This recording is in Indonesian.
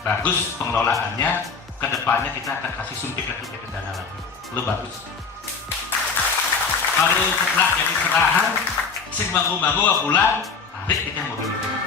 Bagus pengelolaannya, kedepannya kita akan kasih suntikan dana lagi. Lu bagus. Kalau setelah jadi serahan, sing bangun-bangun bulan, tarik kita mobil itu.